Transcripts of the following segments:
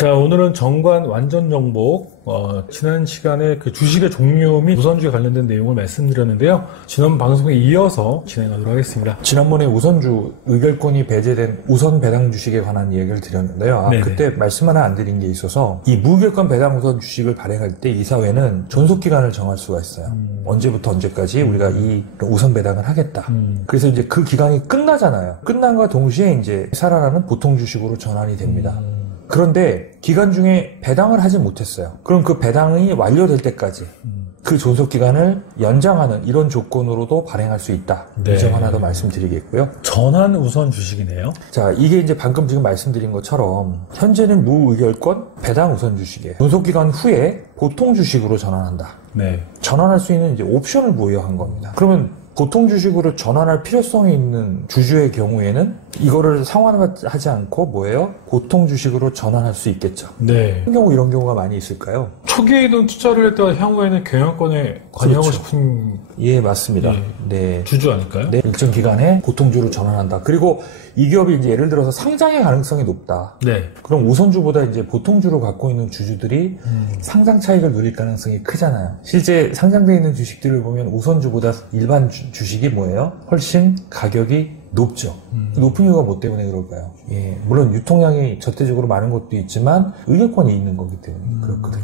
자, 오늘은 정관 완전 정복, 지난 시간에 그 주식의 종류 및 우선주에 관련된 내용을 말씀드렸는데요. 지난 방송에 이어서 진행하도록 하겠습니다. 지난번에 우선주 의결권이 배제된 우선 배당 주식에 관한 이야기를 드렸는데요. 그때 말씀 하나 안 드린 게 있어서 이 무의결권 배당 우선 주식을 발행할 때 이사회는 존속기간을 정할 수가 있어요. 언제부터 언제까지 우리가 이 우선 배당을 하겠다. 그래서 이제 그 기간이 끝나잖아요. 끝난과 동시에 이제 살아나는 보통 주식으로 전환이 됩니다. 그런데 기간 중에 배당을 하지 못했어요. 그럼 그 배당이 완료될 때까지 그 존속기간을 연장하는 이런 조건으로도 발행할 수 있다. 네. 이 점 하나 더 말씀드리겠고요. 전환 우선 주식이네요. 자, 이게 이제 방금 지금 말씀드린 것처럼 현재는 무의결권 배당 우선 주식이에요. 존속기간 후에 보통 주식으로 전환한다. 네. 전환할 수 있는 이제 옵션을 부여한 겁니다. 그러면 보통 주식으로 전환할 필요성이 있는 주주의 경우에는 이거를 상환하지 않고 뭐예요? 보통 주식으로 전환할 수 있겠죠. 네. 어떤 경우 이런 경우가 많이 있을까요? 초기에는 투자를 했다가 향후에는 경영권에 관여하고 그렇죠. 싶은 예, 맞습니다. 예. 네. 주주 아닐까요? 네, 일정 기간에 보통주로 전환한다. 그리고 이 기업이 이제 예를 들어서 상장의 가능성이 높다. 네. 그럼 우선주보다 이제 보통주로 갖고 있는 주주들이 상장 차익을 누릴 가능성이 크잖아요. 실제 상장되어 있는 주식들을 보면 우선주보다 일반 주식이 뭐예요? 훨씬 가격이 높죠. 높은 이유가 뭐 때문에 그럴까요? 예, 물론 유통량이 절대적으로 많은 것도 있지만 의결권이 있는 거기 때문에 그렇거든요.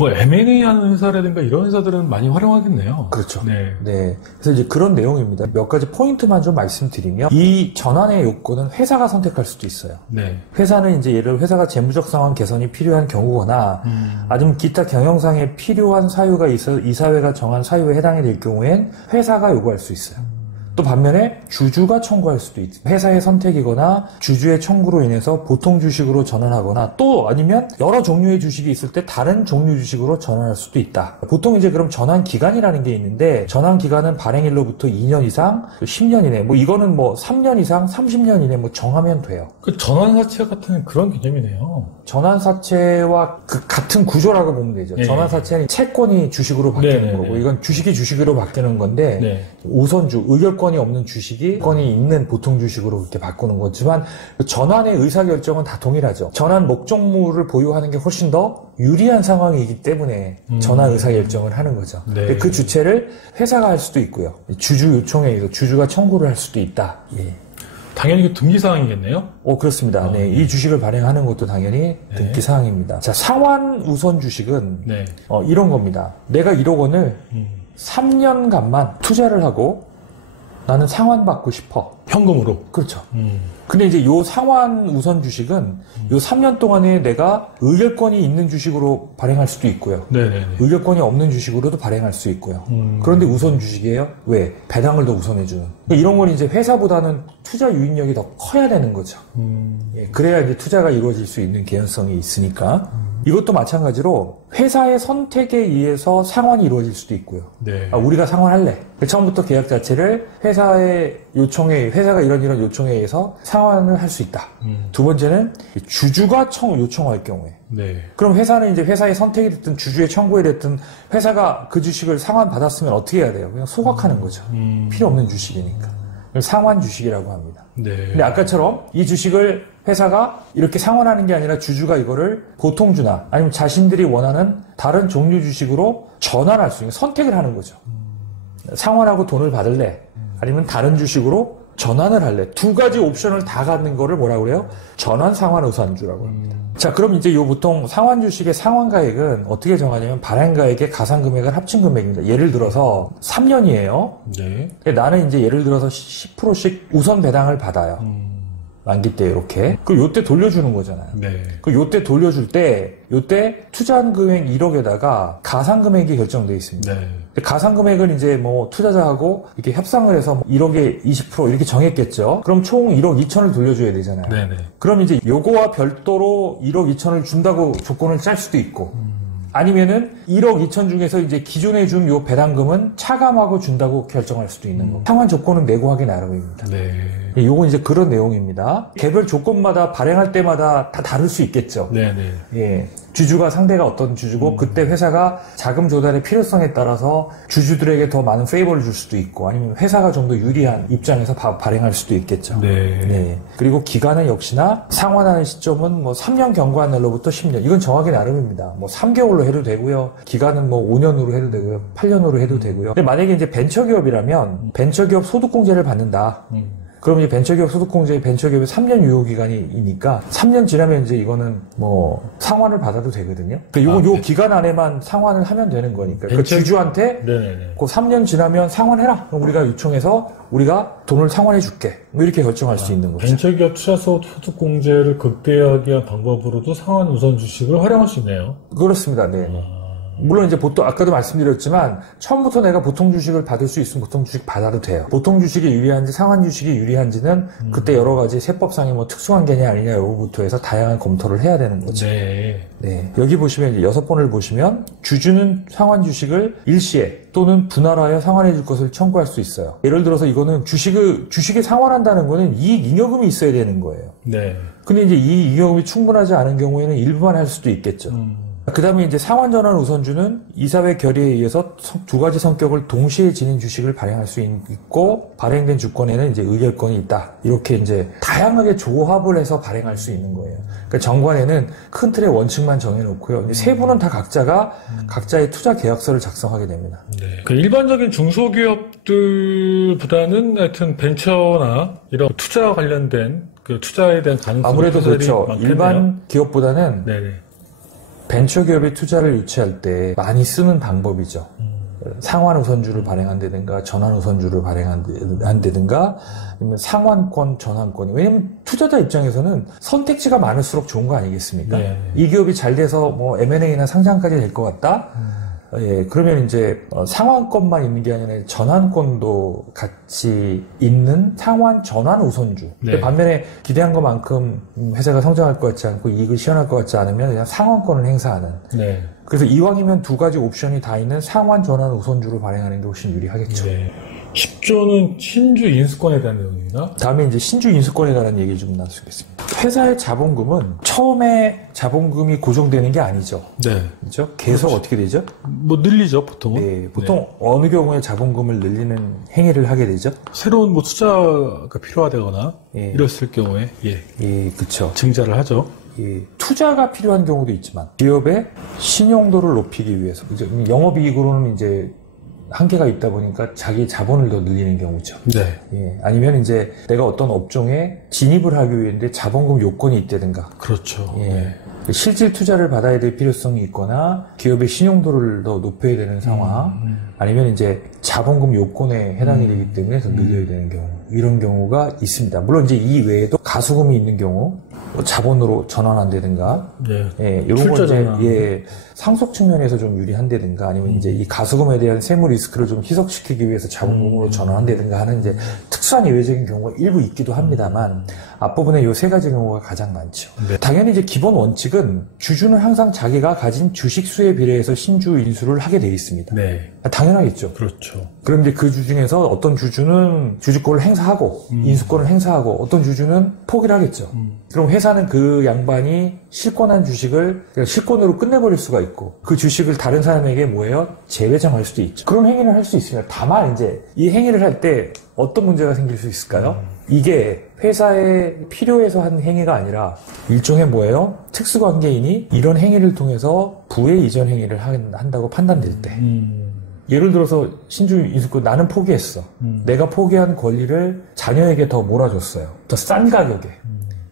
뭐 M&A 하는 회사라든가 이런 회사들은 많이 활용하겠네요. 그렇죠. 네. 네. 그래서 이제 그런 내용입니다. 몇 가지 포인트만 좀 말씀드리면 이 전환의 요건은 회사가 선택할 수도 있어요. 네. 회사는 이제 예를 들어 회사가 재무적 상황 개선이 필요한 경우거나 아니면 기타 경영상에 필요한 사유가 있어 이사회가 정한 사유에 해당이 될 경우엔 회사가 요구할 수 있어요. 또 반면에 주주가 청구할 수도 있죠. 회사의 선택이거나 주주의 청구로 인해서 보통 주식으로 전환하거나 또 아니면 여러 종류의 주식이 있을 때 다른 종류 주식으로 전환할 수도 있다. 보통 이제 그럼 전환 기간이라는 게 있는데 전환 기간은 발행일로부터 2년 이상, 10년 이내, 뭐 이거는 뭐 3년 이상, 30년 이내 뭐 정하면 돼요. 그 전환사채 같은 그런 개념이네요. 전환사채와 그 같은 구조라고 보면 되죠. 네. 전환사채는 채권이 주식으로 바뀌는 네, 네, 거고 네. 이건 주식이 주식으로 바뀌는 건데 네. 우선주, 의결권이 없는 주식이 권이 있는 보통 주식으로 그렇게 바꾸는 거지만 전환의 의사결정은 다 동일하죠. 전환 목적물을 보유하는 게 훨씬 더 유리한 상황이기 때문에 전환 의사결정을 하는 거죠. 네. 그 주체를 회사가 할 수도 있고요. 주주 요청에 의해서 주주가 청구를 할 수도 있다. 예. 당연히 그 등기사항이겠네요? 그렇습니다. 네. 이 주식을 발행하는 것도 당연히 등기 사항입니다. 자, 상환 우선 주식은 네. 이런 겁니다. 내가 1억 원을 3년간만 투자를 하고 나는 상환받고 싶어. 현금으로. 그렇죠. 근데 이제 요 상환 우선 주식은 요 3년 동안에 내가 의결권이 있는 주식으로 발행할 수도 있고요. 네네네. 의결권이 없는 주식으로도 발행할 수 있고요. 그런데 우선 주식이에요? 왜? 배당을 더 우선해주는. 그러니까 이런 건 이제 회사보다는 투자 유인력이 더 커야 되는 거죠. 예, 그래야 이제 투자가 이루어질 수 있는 개연성이 있으니까. 이것도 마찬가지로 회사의 선택에 의해서 상환이 이루어질 수도 있고요. 네. 우리가 상환할래. 처음부터 계약 자체를 회사의 요청에, 회사가 이런 요청에 의해서 상환을 할 수 있다. 두 번째는 주주가 요청할 경우에. 네. 그럼 회사는 이제 회사의 선택이 됐든 주주의 청구에 됐든 회사가 그 주식을 상환받았으면 어떻게 해야 돼요? 그냥 소각하는 거죠. 필요 없는 주식이니까. 상환 주식이라고 합니다. 네. 근데 아까처럼 이 주식을 회사가 이렇게 상환하는 게 아니라 주주가 이거를 보통주나 아니면 자신들이 원하는 다른 종류 주식으로 전환할 수 있는 선택을 하는 거죠. 상환하고 돈을 받을래? 아니면 다른 주식으로 전환을 할래? 두 가지 옵션을 다 갖는 거를 뭐라고 그래요? 전환 상환 우선주라고 합니다. 자, 그럼 이제 요 보통 상환 주식의 상환 가액은 어떻게 정하냐면 발행 가액의 가상 금액을 합친 금액입니다. 예를 들어서 3년이에요. 네. 나는 이제 예를 들어서 10%씩 우선 배당을 받아요. 만기 때 이렇게. 그 요때 돌려주는 거잖아요. 네. 그 요때 돌려줄 때 요때 투자한 금액 1억에다가 가상 금액이 결정되어 있습니다. 네. 가상 금액은 이제 뭐 투자자하고 이렇게 협상을 해서 1억에 20% 이렇게 정했겠죠. 그럼 총 1억 2천을 돌려줘야 되잖아요. 네네. 그럼 이제 요거와 별도로 1억 2천을 준다고 조건을 짤 수도 있고 아니면은 1억 2천 중에서 이제 기존에 준 요 배당금은 차감하고 준다고 결정할 수도 있는 거고 상환 조건은 내고 하기 나름입니다. 네. 요건 이제 그런 내용입니다. 개별 조건마다 발행할 때마다 다 다를 수 있겠죠. 네네. 예. 주주가 상대가 어떤 주주고 그때 회사가 자금 조달의 필요성에 따라서 주주들에게 더 많은 페이버를 줄 수도 있고 아니면 회사가 좀 더 유리한 입장에서 발행할 수도 있겠죠. 네. 네. 그리고 기간은 역시나 상환하는 시점은 뭐 3년 경과한 날로부터 10년. 이건 정하기 나름입니다. 뭐 3개월로 해도 되고요. 기간은 뭐 5년으로 해도 되고요. 8년으로 해도 되고요. 근데 만약에 이제 벤처기업이라면 벤처기업 소득공제를 받는다. 그럼 이제 벤처기업 소득공제, 벤처기업의 3년 유효기간이니까 3년 지나면 이제 이거는 뭐 상환을 받아도 되거든요. 그러니까 요 기간 안에만 상환을 하면 되는 거니까. 그 주주한테 네네네. 그 3년 지나면 상환해라. 그럼 우리가 요청해서 우리가 돈을 상환해 줄게. 뭐 이렇게 결정할 수 있는 거죠. 벤처기업 투자소 소득공제를 극대화하기 위한 방법으로도 상환 우선 주식을 활용할 수 있네요. 그렇습니다. 네. 물론 이제 보통 아까도 말씀드렸지만 처음부터 내가 보통 주식을 받을 수 있으면 보통 주식 받아도 돼요. 보통 주식이 유리한지 상환 주식이 유리한지는 그때 여러 가지 세법상의 뭐 특수한 개념 아니냐 요거부터 해서 다양한 검토를 해야 되는 거죠. 네. 네. 여기 보시면 이제 6번을 보시면 주주는 상환 주식을 일시에 또는 분할하여 상환해 줄 것을 청구할 수 있어요. 예를 들어서 이거는 주식에 상환한다는 거는 이익 잉여금이 있어야 되는 거예요. 네. 근데 이제 이 잉여금이 충분하지 않은 경우에는 일부만 할 수도 있겠죠. 그 다음에 이제 상환전환 우선주는 이사회 결의에 의해서 두 가지 성격을 동시에 지닌 주식을 발행할 수 있고 발행된 주권에는 이제 의결권이 있다. 이렇게 이제 다양하게 조합을 해서 발행할 수 있는 거예요. 그러니까 정관에는 큰 틀의 원칙만 정해놓고요. 이제 세부는 다 각자가 각자의 투자 계약서를 작성하게 됩니다. 네. 그 일반적인 중소기업들보다는 하여튼 벤처나 이런 투자와 관련된 그 투자에 대한 가능성이 아무래도 그렇죠. 많겠네요. 일반 기업보다는 네네. 벤처기업의 투자를 유치할 때 많이 쓰는 방법이죠. 상환 우선주를 발행한다든가 전환 우선주를 발행한다든가 아니면 상환권, 전환권. 왜냐면 투자자 입장에서는 선택지가 많을수록 좋은 거 아니겠습니까? 네. 이 기업이 잘 돼서 뭐 M&A나 상장까지 될 것 같다? 예, 그러면 이제 상환권만 있는 게 아니라 전환권도 같이 있는 상환 전환 우선주. 네. 반면에 기대한 것만큼 회사가 성장할 것 같지 않고 이익을 시현할 것 같지 않으면 그냥 상환권을 행사하는. 네. 그래서 이왕이면 두 가지 옵션이 다 있는 상환 전환 우선주를 발행하는 게 훨씬 유리하겠죠. 네. 10조는 신주 인수권에 대한 내용입니다. 다음에 이제 신주 인수권에 관한 얘기를 좀 나누겠습니다. 회사의 자본금은 처음에 자본금이 고정되는 게 아니죠. 네. 그렇죠? 계속 어떻게 되죠? 뭐 늘리죠, 보통은. 네, 보통 어느 경우에 자본금을 늘리는 행위를 하게 되죠? 새로운 뭐 투자가 필요하다거나 예. 이랬을 경우에 예, 그쵸. 증자를 하죠. 예, 투자가 필요한 경우도 있지만 기업의 신용도를 높이기 위해서 그죠? 영업이익으로는 이제 한계가 있다 보니까 자기 자본을 더 늘리는 경우죠. 네. 예, 아니면 이제 내가 어떤 업종에 진입을 하기 위해 자본금 요건이 있다든가. 그렇죠. 예. 네. 실질 투자를 받아야 될 필요성이 있거나 기업의 신용도를 더 높여야 되는 상황 아니면 이제 자본금 요건에 해당이 되기 때문에 더 늘려야 되는 경우 이런 경우가 있습니다. 물론 이제 이 외에도 가수금이 있는 경우 뭐 자본으로 전환한다든가 네. 예, 이런 건 이제 상속 측면에서 좀 유리한다든가 아니면 이제 이 가수금에 대한 세무 리스크를 좀 희석시키기 위해서 자본금으로 전환한다든가 하는 이제 특수한 예외적인 경우가 일부 있기도 합니다만 앞부분에 이 세 가지 경우가 가장 많죠. 네. 당연히 이제 기본 원칙은 주주는 항상 자기가 가진 주식 수에 비례해서 신주 인수를 하게 돼 있습니다. 네. 당연하겠죠. 그렇죠. 그럼 이제 그 주 중에서 어떤 주주는 주주권을 행사하고 인수권을 행사하고 어떤 주주는 포기를 하겠죠. 그럼 회사는 그 양반이 실권한 주식을 그냥 실권으로 끝내버릴 수가 있고 그 주식을 다른 사람에게 뭐예요? 재배정할 수도 있죠. 그런 행위를 할 수 있습니다. 다만 이제 이 행위를 할 때 어떤 문제가 생길 수 있을까요? 이게 회사에 필요해서 한 행위가 아니라 일종의 뭐예요? 특수관계인이 이런 행위를 통해서 부의 이전 행위를 한다고 판단될 때 예를 들어서 신주 인수권 나는 포기했어. 내가 포기한 권리를 자녀에게 더 몰아줬어요. 더 싼 가격에.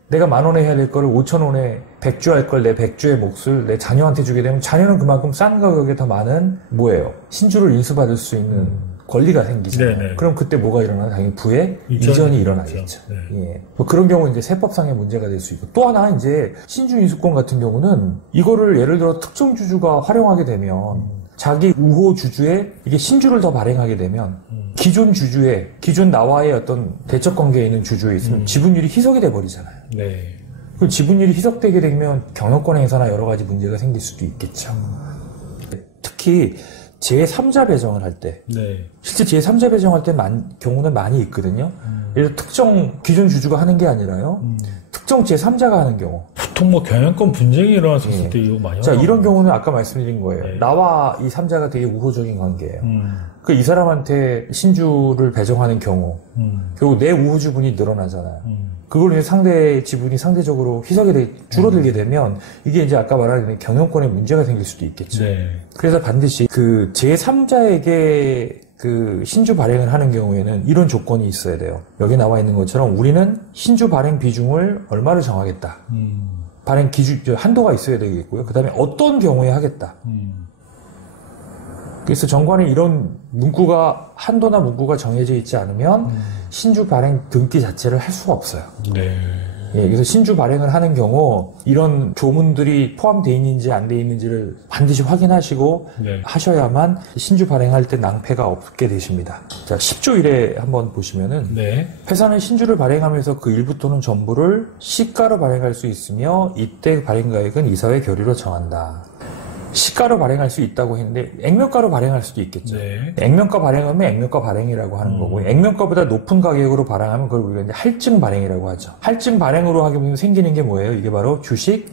내가 10,000원에 해야 될 거를 5,000원에 100주 할 걸 내 100주의 몫을 내 자녀한테 주게 되면 자녀는 그만큼 싼 가격에 더 많은 뭐예요? 신주를 인수받을 수 있는 권리가 생기잖아요. 네네. 그럼 그때 뭐가 일어나요? 당연히 부의 이전이 일어나겠죠. 네. 예. 뭐 그런 경우 이제 세법상의 문제가 될 수 있고 또 하나 이제 신주 인수권 같은 경우는 이거를 예를 들어 특정 주주가 활용하게 되면 자기 우호 주주에 이게 신주를 더 발행하게 되면 기존 주주의 기존 나와의 어떤 대척 관계에 있는 주주에 있으면 지분율이 희석이 돼 버리잖아요. 네. 그 지분율이 희석되게 되면 경영권 행사나 여러 가지 문제가 생길 수도 있겠죠. 특히 제3자 배정을 할 때, 네. 실제 제3자 배정할 때 경우는 많이 있거든요. 예를 들어 특정 기존 주주가 하는 게 아니라요. 특정 제3자가 하는 경우. 보통 뭐 경영권 분쟁이 일어났을 예. 때 이거 많이 자, 하잖아요. 이런 경우는 아까 말씀드린 거예요. 네. 나와 이 3자가 되게 우호적인 관계예요. 그 이 사람한테 신주를 배정하는 경우, 결국 내 우호주분이 늘어나잖아요. 그걸로 이제 상대 지분이 상대적으로 줄어들게 되면 이게 이제 아까 말한 경영권에 문제가 생길 수도 있겠죠. 네. 그래서 반드시 그 제3자에게 그 신주 발행을 하는 경우에는 이런 조건이 있어야 돼요. 여기 나와 있는 것처럼 우리는 신주 발행 비중을 얼마를 정하겠다. 발행 기준, 한도가 있어야 되겠고요. 그 다음에 어떤 경우에 하겠다. 그래서 정관에 이런 문구가, 한도나 문구가 정해져 있지 않으면 신주 발행 등기 자체를 할 수가 없어요. 네. 예, 그래서 신주 발행을 하는 경우 이런 조문들이 포함되어 있는지 안 되어 있는지를 반드시 확인하시고 네. 하셔야만 신주 발행할 때 낭패가 없게 되십니다. 자, 10조 1에 한번 보시면은 네. 회사는 신주를 발행하면서 그 일부 또는 전부를 시가로 발행할 수 있으며 이때 발행가액은 이사회 결의로 정한다. 시가로 발행할 수 있다고 했는데 액면가로 발행할 수도 있겠죠. 네. 액면가 발행하면 액면가 발행이라고 하는 거고요. 액면가보다 높은 가격으로 발행하면 그걸 우리가 이제 할증 발행이라고 하죠. 할증 발행으로 하게 되면 생기는 게 뭐예요? 이게 바로 주식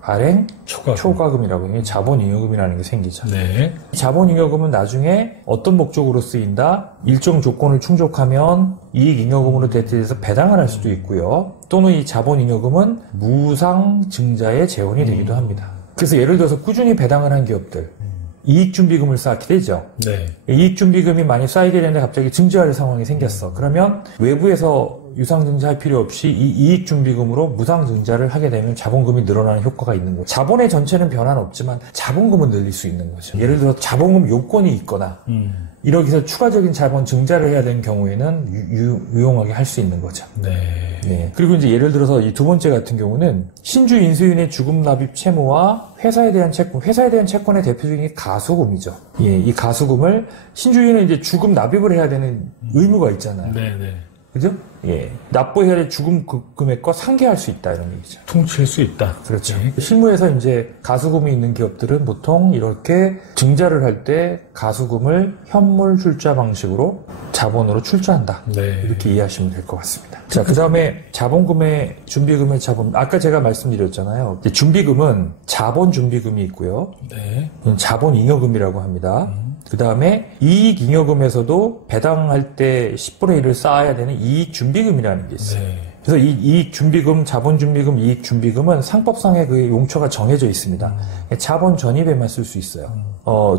발행 초과금이라고 해요. 자본잉여금이라는 게 생기죠. 네. 자본잉여금은 나중에 어떤 목적으로 쓰인다? 일정 조건을 충족하면 이익잉여금으로 대체돼서 배당을 할 수도 있고요. 또는 이 자본잉여금은 무상증자의 재원이 되기도 합니다. 그래서 예를 들어서 꾸준히 배당을 한 기업들, 이익준비금을 쌓게 되죠. 네. 이익준비금이 많이 쌓이게 되는데 갑자기 증자할 상황이 생겼어. 그러면 외부에서 유상증자할 필요 없이 이 이익준비금으로 무상증자를 하게 되면 자본금이 늘어나는 효과가 있는 거죠. 자본의 전체는 변화는 없지만 자본금은 늘릴 수 있는 거죠. 예를 들어 자본금 요건이 있거나 이렇게 해서 추가적인 자본 증자를 해야 되는 경우에는 유용하게 할 수 있는 거죠. 네. 네. 그리고 이제 예를 들어서 이 두 번째 같은 경우는 신주 인수인의 주금 납입 채무와 회사에 대한 채권의 대표적인 게 가수금이죠. 예, 이 가수금을 신주인은 이제 주금 납입을 해야 되는 의무가 있잖아요. 네. 네. 그죠? 예. 납부해야 될 주금 금액과 상계할 수 있다, 이런 얘기죠. 퉁칠 수 있다. 그렇죠. 네. 실무에서 이제 가수금이 있는 기업들은 보통 이렇게 증자를 할 때 가수금을 현물 출자 방식으로 자본으로 출자한다. 네. 이렇게 이해하시면 될 것 같습니다. 자, 그 다음에 자본금의, 준비금의 자본. 아까 제가 말씀드렸잖아요. 이제 준비금은 자본 준비금이 있고요. 네. 자본 잉여금이라고 합니다. 그 다음에 이익잉여금에서도 배당할 때 10분의 1을 쌓아야 되는 이익준비금이라는 게 있어요. 네. 그래서 이 이익준비금, 자본준비금, 이익준비금은 상법상의 그 용처가 정해져 있습니다. 자본 전입에만 쓸 수 있어요.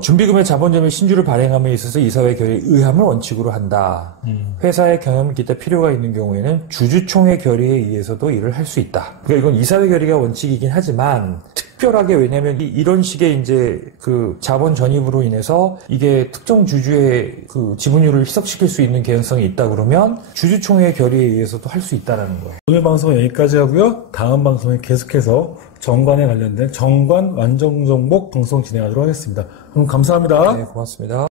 준비금의 자본 전입 신주를 발행함에 있어서 이사회 결의 의함을 원칙으로 한다. 회사의 경영 기타 필요가 있는 경우에는 주주총회 결의에 의해서도 일을 할 수 있다. 그러니까 이건 이사회 결의가 원칙이긴 하지만 특별하게 왜냐면 이런 식의 이제 그 자본 전입으로 인해서 이게 특정 주주의 그 지분율을 희석시킬 수 있는 개연성이 있다 그러면 주주총회 결의에 의해서도 할 수 있다라는 거예요. 오늘 방송은 여기까지 하고요. 다음 방송에 계속해서 정관에 관련된 정관 완전정복 방송 진행하도록 하겠습니다. 그럼 감사합니다. 네, 고맙습니다.